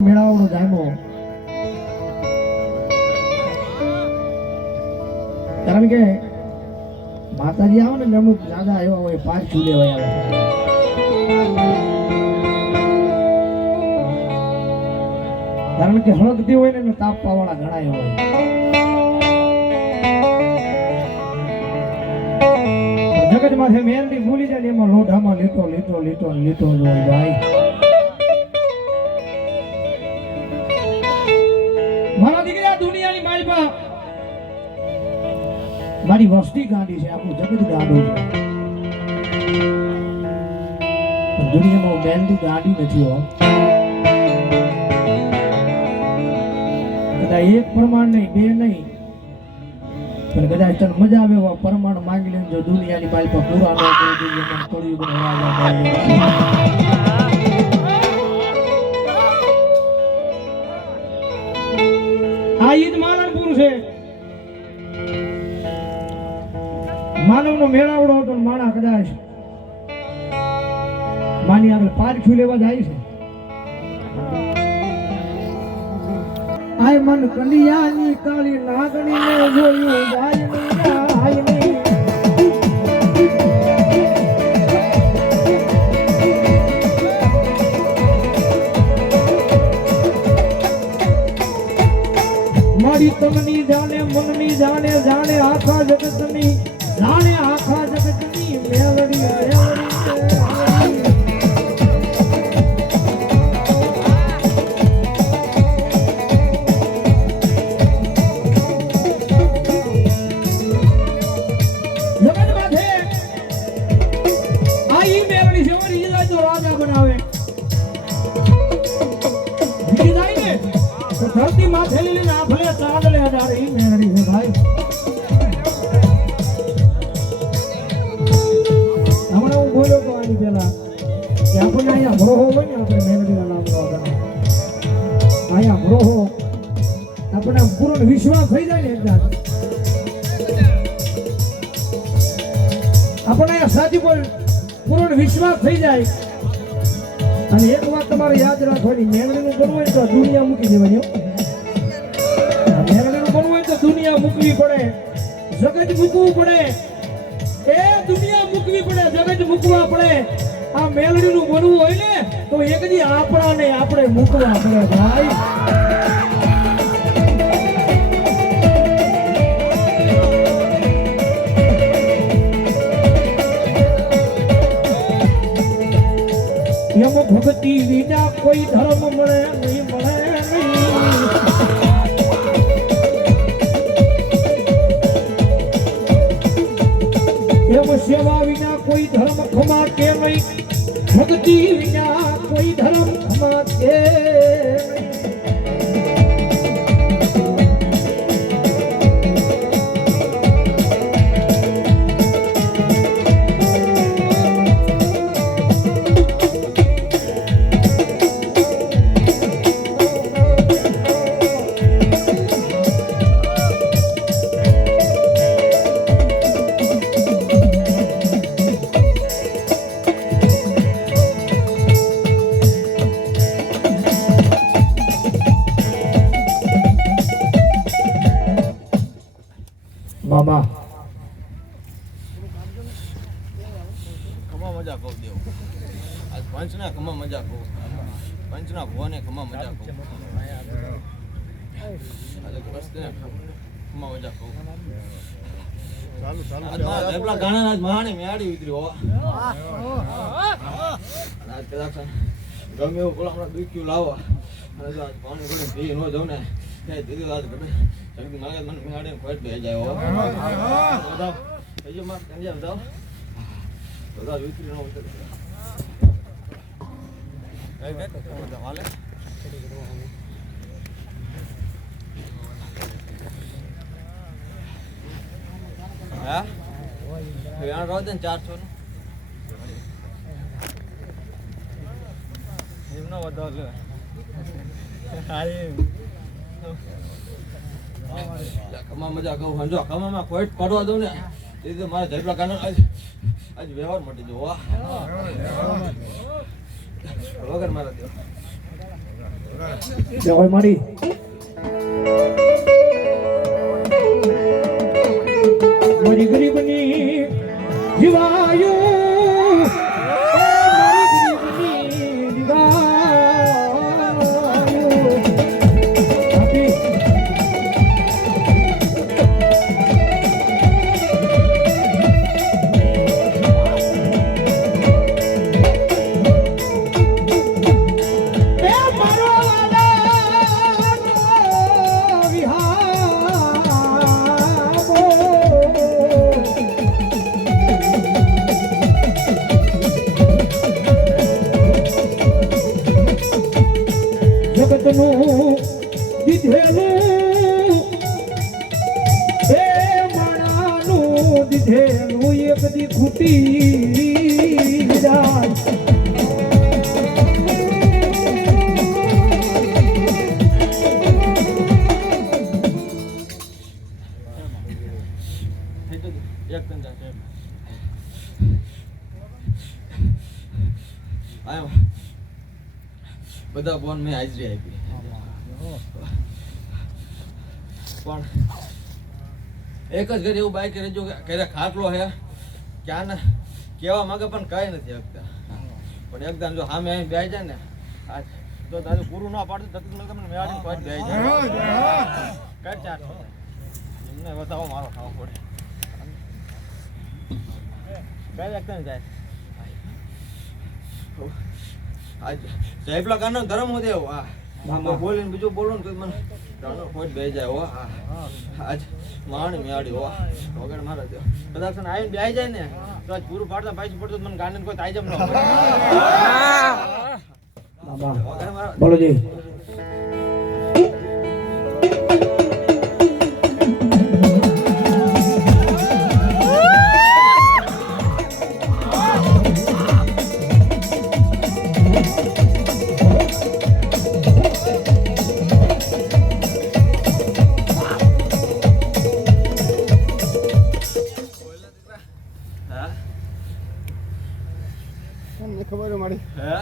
મેળાવડો જામ્યો કારણ કે માતાજી આવે ને અમુક દાદા એવા હોય પાંચ ચૂલે હોય આવે કારણ કે હળગતી હોય ને તાપ પાવાળા ઘણા હોય જગત માથે મેરડી ભૂલી જાય એમાં લોઢામાં લીટો લીટો લીટો લીટો જ હોય ભાઈ મારા દીકરા દુનિયાની માલપા મારી વસ્તી ગાંડી છે આપણું જગત ગાંડું છે દુનિયામાં મેલડી ગાંડી નથી હો કદાચ એક પ્રમાણ નહીં બે નહીં પણ કદાચ તને મજા આવે એવા પ્રમાણ માંગી લઈને જો દુનિયાની માલપા પૂરા ન કરી દઈએ થોડી આ ઈદ માલણપુર છે માનવનો મેળાવડો હતો માણા કદાચ માની આગળ પારખ્યું લેવા જાય છે આય મન કલિયાની કાળી નાગણીને જોયું જાય નહીં મારી તમની જાણે મનની જાણે જાણે આખા જગતની જાણે આખા જગતની મેલડી જગત માથે આ ઈ મેલડી છે ઓરી ઈલા તો રાજા બનાવે બીજી જાય ને તો ધરતી માથે લીલી આફલે ચાંદલે અડારે ઈ મેલડી છે ભાઈ હમણાં હું બોલ્યો તો આની પેલા કે આપણને અહીંયા ભરોહો હોય ને આપણે મેલડીના નામ અહીંયા ભરોહો આપણે પૂર્ણ વિશ્વાસ થઈ જાય ને એકદમ આપણે અહીંયા સાચી બોલ પૂર્ણ વિશ્વાસ થઈ જાય અને એક વાત તમારે યાદ રાખવાની મેલડીનું બનવું હોય તો દુનિયા મૂકી દેવાની મેલડીનું બનવું હોય તો દુનિયા મૂકવી પડે જગત મૂકવું પડે એ દુનિયા મૂકવી પડે જગત મૂકવા પડે આ મેલડીનું બનવું હોય ને તો એક દી આપણાને આપણે મૂકવા પડે ભાઈ એમ ભક્તિ વિના કોઈ ધર્મ મળે નહીં મળે નહીં એમ સેવા વિના કોઈ ધર્મ ખમા કે નહીં ભક્તિ વિના કોઈ ધર્મ ખમા કે મામા ખમા મજા કહું દેવ આજ પંચના ખમા મજા કહું પંચના ભુવાને ખમા મજા કહું આજે કૃષ્ણને ખમા મજા કહું ચાલુ ચાલુ પેલા ગાણા આજ મહાણી મેળી ઉતર્યો આજ કદાચ ગમે એવું પેલા હમણાં દુખ્યું લાવો અને આજ પાણી ગોળીને પી ન જાઉં ને ત્યાં દીધું આજ ગમે જલ્દી માગે મને મેળીને ખોટ બે જાય બધા કહીજો માર કંજા બધા બધા વિતરી નો ઉતરે બધા હાલે હા યાર રોજ 400 નું એમનો વધારે લે હારી ખમા મજા કહું સમજો ખમામાં કોઈ પડવા દઉં ને એ મારે ધરપલા કાનો આજ વ્યવહાર મટી જવો વગર મારા દેવ જય હોય મારી મારી ગરીબની જીવાયું મારી ગરીબની જીવાયું જગતનું દીધેલું એ માણાનું દીધેલું એક દી ખૂટી જાય એક ધંધા છે આયો બધા બોન મેં હાજરી આપી પણ એક જ ઘરે એવું બાઈક રહેજો કે ઘરે ખાટલો હે ક્યાં ને કેવા માંગે પણ કઈ નથી શકતા પણ એકદમ જો સામે અહીં બેસી જાય ને તો તારું પૂરું ના પાડતું તકલીફ તમને મેળવીને કોઈ બેસી જાય કઈ ચાર એમને બતાવો મારો ખાવો પડે કઈ એકતા જાય આજ સાહેબલા કાનો ધર્મ હોતે આ બોલીને બીજું બોલો ને તો મને કાનો કોઈ બે જાય હો આજ માણી મેડી હો વગર મારે દે કદાચ આવીને બેહી જાય ને તો આજ પૂરું પાડતા પાછું પડતું મને ગાંડન કોઈ તાઈ જમ ન બાબા બોલો જી ખબર મારી હે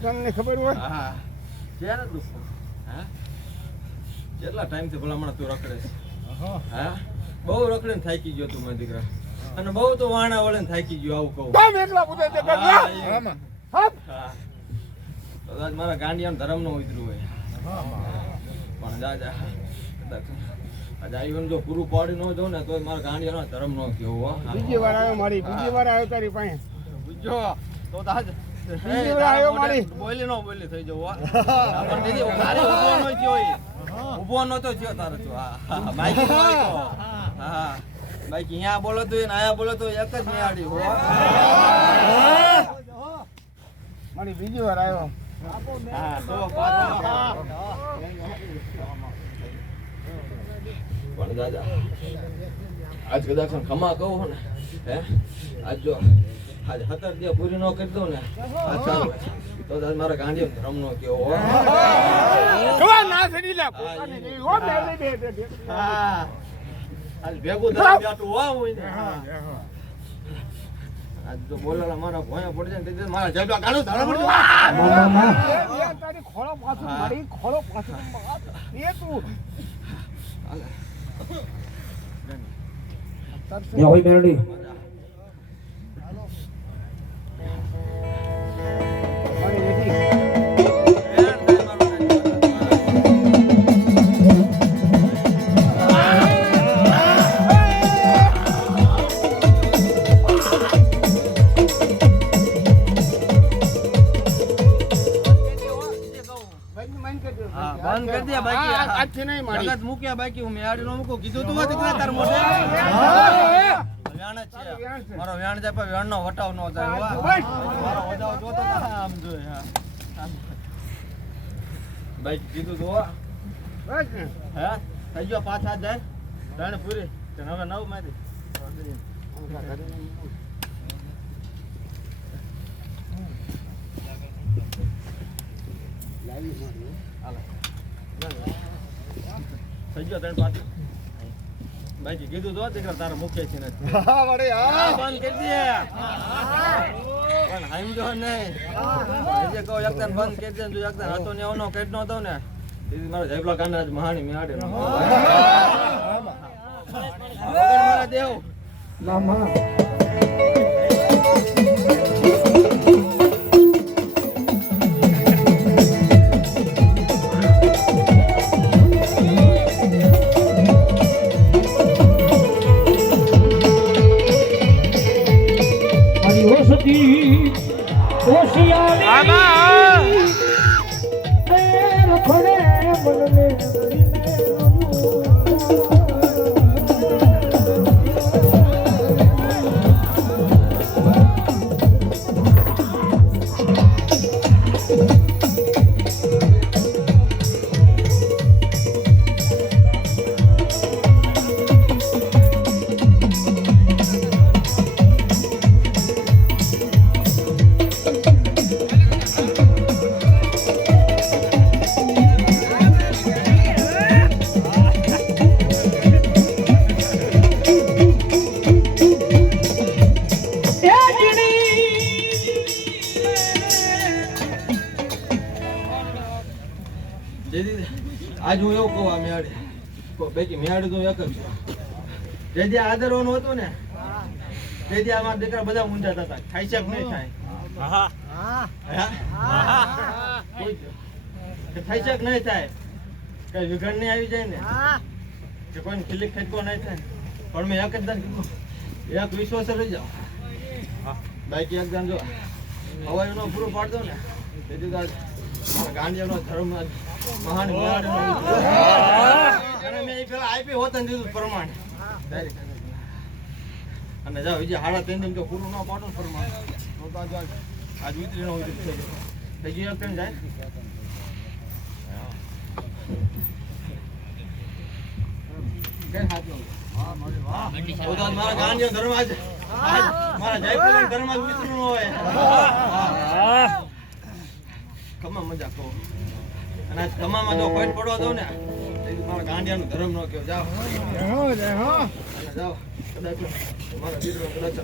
તમને ખબર હોય હા ક્યારે તું હા કેટલા ટાઈમ થી ભલામણ તું રખડે હા બહુ રખડીને થાકી ગયો તું મારા દીકરા અને બહુ તો વાણા વળે થાકી ગયો આવું કહું તમે એકલા પૂછે છે હા હા કદાચ મારા ગાંડિયાનો ધર્મ નો ઉતર્યું હોય પણ જા જા આજે આવીને જો પૂરું પાડી ન જાઉં ને તો મારા ગાંડિયાનો ધર્મ નો કેવો હો બીજી વાર આવ્યો મારી બીજી વાર આવ્યો તારી પાસે જો તો તાજ બીજી વાર આવ્યો મારી બોલી નો બોલી થઈ જવો પણ દીદી ઉભો નો થયો ઉભો નતો થયો તારે તો હા બાઈક હા બાઈક અહીંયા બોલો તો ને આયા બોલો તો એક જ મેળડી હો મારી બીજી વાર આવ્યો હા તો પાછો પણ દાદા આજ કદાચ ખમા કહું ને હે આજ જો આજ 17 દિવસ પૂરી ન કરી દઉં ને આ ચાલો તો દાદા મારા ગાંડી ધર્મ નો કેવો કવા ના સડી લે પોતાને જેવી હો બે હા આજ ભેગું ધર્મ બેઠું હો હું ને આજ તો બોલાલા મારા ભોયા પડી જાય ને મારા જબલા કાળું ધર્મ પડ્યું તારી ખોળો પાછું મારી ખોળો પાછું એ તું જય હોય મેરડી મારી નથી બંધ કરી દે બાકી આજથી નહીં મારી જગત મૂક્યા બાકી હું મેળડી નો મૂકો કીધું તું દીકરા તાર મોઢે વ્યાણ જ છે મારો વ્યાણ જાય પણ વ્યાણ નો વટાવ નો થાય મારો વટાવ જોતો આમ જોઈ હા બાઈક કીધું તું બસ ને હે થઈ ગયો 5 હાથ જાય ત્રણ પૂરી હવે 9 માંથી થઈ ગયો 3 5 બાકી કીધું તો દીકરા તારા મુખ્ય છે ને હા વડે હા બંધ કરી દે પણ હાઈમજો નહીં જે કહો એકદમ બંધ કરી દે જો એકદમ હતો ને આવનો કેટ નો દઉં ને દીદી મારો જયપલા કાંડા મહાણી મેહાડે મારા દેવ ના માં ઓસતી ઓશિયાળી રખડે મનને આજ હું એવું કહું આ મેળે બેકી મેળે તો એક જ છું જે જે આદરવાનું હતું ને તે જે અમારા દીકરા બધા ઊંધા હતા થાય છે કે નહીં થાય કોઈ થાય છે કે નહીં થાય કઈ વિઘન નહીં આવી જાય ને કે કોઈ ખીલી ખેંચકો નહીં થાય પણ મેં એક જ દાન કીધું એક વિશ્વાસ રહી જાઓ બાકી એક દાન જો હવાઈ નો પૂરો પાડ દો ને તેથી ગાંધીનો ધર્મ મહાન અને મેં એ પેલા આપી હોત ને દીધું પ્રમાણે અને જાઓ બીજે હાડા 3 દિન તો પૂરું ન પાડો ને પ્રમાણે તો આજ ઉતરી ન હોય બીજી એક ટાઈમ જાય મારા ગાંધીનો ધર્મ આજે મારા જયપુર ધર્મ ઉતરું હોય કમા મજા કહો અને આજ કમામાં જો કોઈ પડવા દો ને મારા ગાંડિયાનો ધર્મ ન કહો જાઓ જાઓ કદાચ મારા દીકરો કદાચ